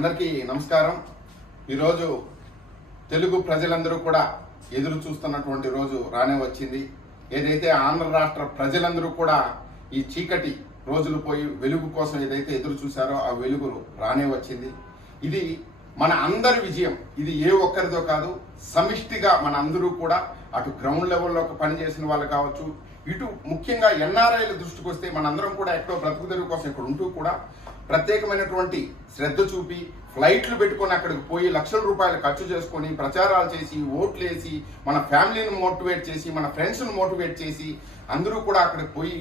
అందరికీ నమస్కారం. ఈరోజు తెలుగు ప్రజలందరూ కూడా ఎదురు చూస్తున్నటువంటి రోజు రానే వచ్చింది. ఏదైతే ఆంధ్ర రాష్ట్ర ప్రజలందరూ కూడా ఈ చీకటి రోజులు పోయి వెలుగు కోసం ఏదైతే ఎదురు చూశారో ఆ వెలుగు రానే వచ్చింది. ఇది మన అందరి విజయం. ఇది ఏ ఒక్కరిదో కాదు, సమిష్టిగా మన అందరూ కూడా అటు గ్రౌండ్ లెవెల్లో పనిచేసిన వాళ్ళు కావచ్చు, ఇటు ముఖ్యంగా ఎన్ఆర్ఐల దృష్టికి వస్తే మనందరం కూడా ఎక్కడో బ్రతుకుదెరువు కోసం ఇక్కడ ఉంటూ కూడా ప్రత్యేకమైనటువంటి శ్రద్ధ చూపి ఫ్లైట్లు పెట్టుకొని అక్కడికి పోయి లక్షల రూపాయలు ఖర్చు చేసుకొని ప్రచారాలు చేసి ఓట్లు వేసి మన ఫ్యామిలీని మోటివేట్ చేసి మన ఫ్రెండ్స్ని మోటివేట్ చేసి అందరూ కూడా అక్కడికి పోయి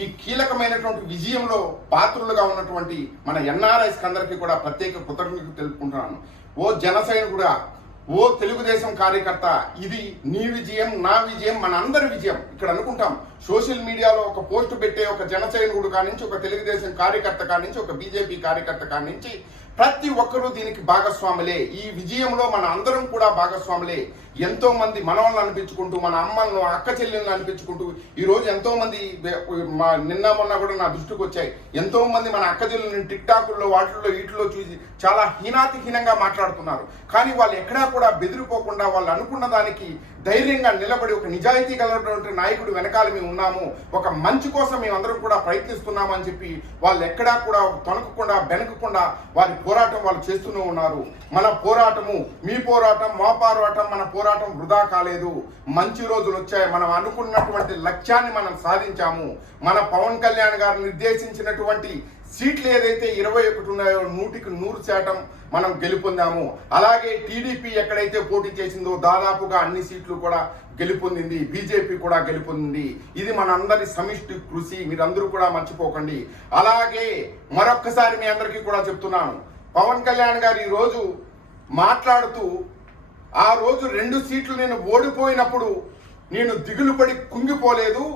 ఈ కీలకమైనటువంటి విజయంలో పాత్రులుగా ఉన్నటువంటి మన ఎన్ఆర్ఐస్ అందరికీ కూడా ప్రత్యేక కృతజ్ఞతలు తెలుపుకుంటున్నాను. ఓ జన సైనికుడా, ఓ తెలుగుదేశం కార్యకర్త, ఇది నీ విజయం, నా విజయం, మన అందరి విజయం. ఇక్కడ అనుకుంటాం సోషల్ మీడియాలో ఒక పోస్ట్ పెట్టే ఒక జన సైనికుడు కానించి, ఒక తెలుగుదేశం కార్యకర్త కానించి, ఒక బీజేపీ కార్యకర్త కానించి ప్రతి ఒక్కరూ దీనికి భాగస్వాములే. ఈ విజయంలో మన అందరం కూడా భాగస్వాములే. ఎంతో మంది మనవలను అనిపించుకుంటూ, మన అమ్మలను అక్క చెల్లెలను అనిపించుకుంటూ ఈ రోజు ఎంతో మంది నిన్న మొన్న కూడా నా దృష్టికి వచ్చాయి. ఎంతో మంది మన అక్క చెల్లెలను టిక్ టాకుల్లో వాటిల్లో వీటిలో చూసి చాలా హీనాతిహీనంగా మాట్లాడుతున్నారు. కానీ వాళ్ళు ఎక్కడా కూడా బెదిరిపోకుండా వాళ్ళు అనుకున్న దానికి ధైర్యంగా నిలబడి ఒక నిజాయితీ కలిగినటువంటి నాయకుడు వెనకాల మేము ఉన్నాము, ఒక మంచి కోసం మేమందరం కూడా ప్రయత్నిస్తున్నాము అని చెప్పి వాళ్ళు ఎక్కడా కూడా తొనకకుండా బెనకకుండా వారి పోరాటం వాళ్ళు చేస్తూనే ఉన్నారు. మన పోరాటము, మీ పోరాటం, మా పోరాటం, మన పోరాటం వృధా కాలేదు. మంచి రోజులు వచ్చాయి. మనం అనుకున్నటువంటి లక్ష్యాన్ని మనం సాధించాము. మన పవన్ కళ్యాణ్ గారు నిర్దేశించినటువంటి సీట్లు ఏదైతే 21 ఉన్నాయో 100% మనం గెలుపొందాము. అలాగే టీడీపీ ఎక్కడైతే పోటీ చేసిందో దాదాపుగా అన్ని సీట్లు కూడా గెలుపొందింది. బీజేపీ కూడా గెలుపొందింది. ఇది మన అందరి సమిష్టి కృషి, మీరందరూ కూడా మర్చిపోకండి. అలాగే మరొక్కసారి మీ అందరికీ కూడా చెప్తున్నాను, పవన్ కళ్యాణ్ గారు ఈరోజు మాట్లాడుతూ ఆ రోజు 2 సీట్లు నేను ఓడిపోయినప్పుడు నేను దిగులు పడి కుంగిపోలేదు,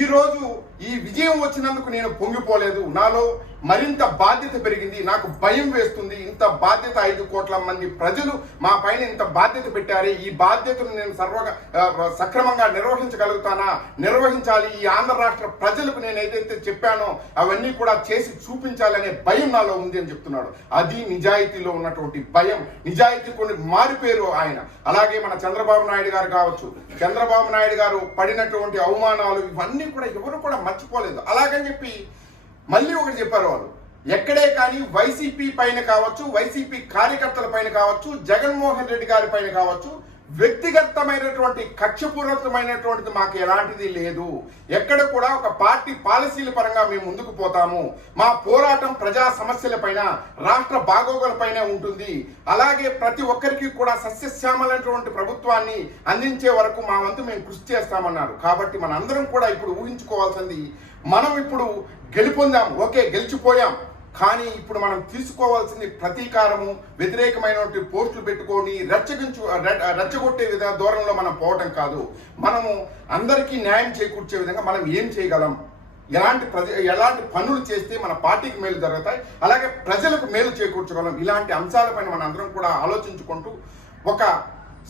ఈరోజు ఈ విజయం వచ్చినందుకు నేను పొంగిపోలేదు, నాలో మరింత బాధ్యత పెరిగింది, నాకు భయం వేస్తుంది. ఇంత బాధ్యత 5 కోట్ల మంది ప్రజలు మా పైన ఇంత బాధ్యత పెట్టారే, ఈ బాధ్యతను నేను సక్రమంగా నిర్వహించాలి. ఈ ఆంధ్ర రాష్ట్ర ప్రజలకు నేను ఏదైతే చెప్పానో అవన్నీ కూడా చేసి చూపించాలనే భయం నాలో ఉంది అని చెప్తున్నాడు. అది నిజాయితీలో ఉన్నటువంటి భయం, నిజాయితీ కొన్ని మారిపోయారు ఆయన. అలాగే మన చంద్రబాబు నాయుడు గారు కావచ్చు, చంద్రబాబు నాయుడు గారు పడినటువంటి అవమానాలు ఇవన్నీ కూడా ఎవరు కూడా మర్చిపోలేదు. అలాగని చెప్పి మళ్ళీ ఒకటి చెప్పారు వాళ్ళు, ఎక్కడే కానీ వైసీపీ పైన కావచ్చు, వైసీపీ కార్యకర్తల పైన కావచ్చు, జగన్మోహన్ రెడ్డి గారి పైన కావచ్చు వ్యక్తిగతమైనటువంటి కక్షపూరితమైనటువంటిది మాకు ఎలాంటిది లేదు. ఎక్కడ కూడా ఒక పార్టీ పాలసీల పరంగా మేము ముందుకు పోతాము. మా పోరాటం ప్రజా సమస్యల పైన, రాష్ట్ర బాగోగుల పైన ఉంటుంది. అలాగే ప్రతి ఒక్కరికి కూడా సస్యశ్యామలైనటువంటి ప్రభుత్వాన్ని అందించే వరకు మా వంతు మేము కృషి చేస్తామన్నారు. కాబట్టి మన అందరం కూడా ఇప్పుడు ఊహించుకోవాల్సింది, మనం ఇప్పుడు గెలుపొందాం, ఓకే గెలిచిపోయాం, కానీ ఇప్పుడు మనం తీసుకోవాల్సింది ప్రతీకారము, వ్యతిరేకమైనటువంటి పోస్టులు పెట్టుకొని రెచ్చగొట్టే ధోరణిలో మనం పోవటం కాదు. మనము అందరికీ న్యాయం చేకూర్చే విధంగా మనం ఏం చేయగలం, ఎలాంటి పనులు చేస్తే మన పార్టీకి మేలు జరుగుతాయి, అలాగే ప్రజలకు మేలు చేకూర్చగలం, ఇలాంటి అంశాలపైన మన అందరం కూడా ఆలోచించుకుంటూ ఒక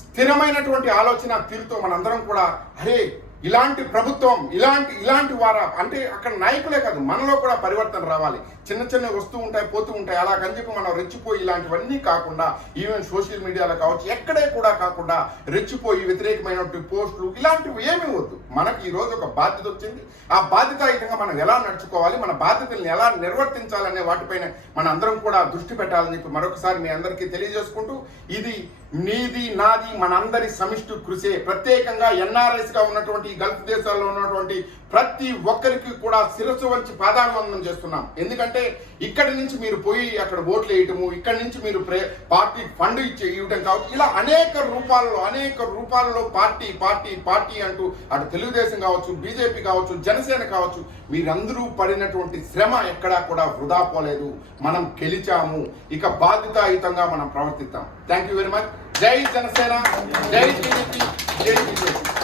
స్థిరమైనటువంటి ఆలోచన తీరుతో మనందరం కూడా అరే ఇలాంటి ప్రభుత్వం, ఇలాంటి వారా అంటే అక్కడ నాయకులే కాదు మనలో కూడా పరివర్తన రావాలి. చిన్న చిన్న వస్తూ ఉంటాయి, పోతూ ఉంటాయి. అలాగని చెప్పి మనం రెచ్చిపోయి ఇలాంటివన్నీ కాకుండా, ఈవెన్ సోషల్ మీడియాలో కావచ్చు ఎక్కడే కూడా కాకుండా రెచ్చిపోయి వ్యతిరేకమైనటువంటి పోస్టులు ఇలాంటివి ఏమీ వద్దు. మనకి ఈరోజు ఒక బాధ్యత వచ్చింది. ఆ బాధ్యతాయుతంగా మనం ఎలా నడుచుకోవాలి, మన బాధ్యతల్ని ఎలా నిర్వర్తించాలనే వాటిపైన మన అందరం కూడా దృష్టి పెట్టాలని చెప్పి మరొకసారి మీ అందరికీ తెలియజేసుకుంటూ, ఇది నీది నాది మనందరి సమిష్టి కృషే. ప్రత్యేకంగా ఎన్ఆర్ఐస్ గా ఉన్నటువంటి గల్ఫ్ దేశాల్లో ఉన్నటువంటి ప్రతి ఒక్కరికి కూడా శిరస్సు వంచి పాదాభివందనం చేస్తున్నాం. ఎందుకంటే ఇక్కడి నుంచి మీరు పోయి అక్కడ ఓట్లు వేయటము, ఇక్కడి నుంచి మీరు పార్టీ ఫండ్ ఇవ్వటం కావచ్చు, ఇలా అనేక రూపాలలో పార్టీ అంటూ అటు తెలుగుదేశం కావచ్చు, బీజేపీ కావచ్చు, జనసేన కావచ్చు, మీరందరూ పడినటువంటి శ్రమ ఎక్కడా కూడా వృధా పోలేదు. మనం గెలిచాము. ఇక బాధ్యతాయుతంగా మనం ప్రవర్తిద్దాం. Thank you very much. జై జనసేన, జై టీడీపీ, జై బీజేపీ.